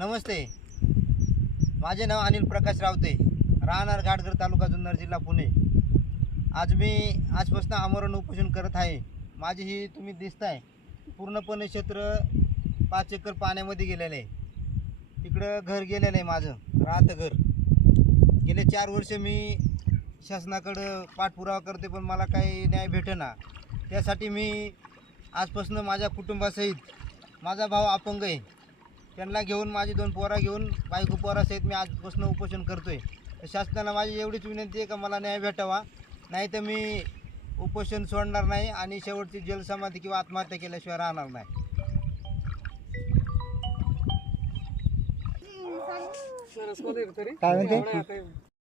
नमस्ते. माझे नाव अनिल प्रकाश रावते राहणार घाटघर तालुका जुन्नर जिल्हा पुणे. आज मी आजपासून आमरण उपोषण करत आहे. माझी ही तुम्ही दिसताय. पूर्णपणे क्षेत्र पाच एकर पाण्यामध्ये गेलेलं आहे. तिकडं घर गेलेलं आहे माझं राहतं घर. गेले चार वर्ष मी शासनाकडं पाठपुरावा करते पण मला काही न्याय भेटेना. त्यासाठी मी आजपासून माझ्या कुटुंबासहित माझा भाऊ अपंग आहे. त्यांना घेऊन माझी दोन पोरा घेऊन बायको पोरासहित मी आजपासून उपोषण करतोय. तर शासनाला माझी एवढीच विनंती आहे का मला न्याय भेटावा. नाही तर मी उपोषण सोडणार नाही आणि शेवटची जलसमाधी किंवा आत्महत्या केल्याशिवाय राहणार नाही. काय म्हणते?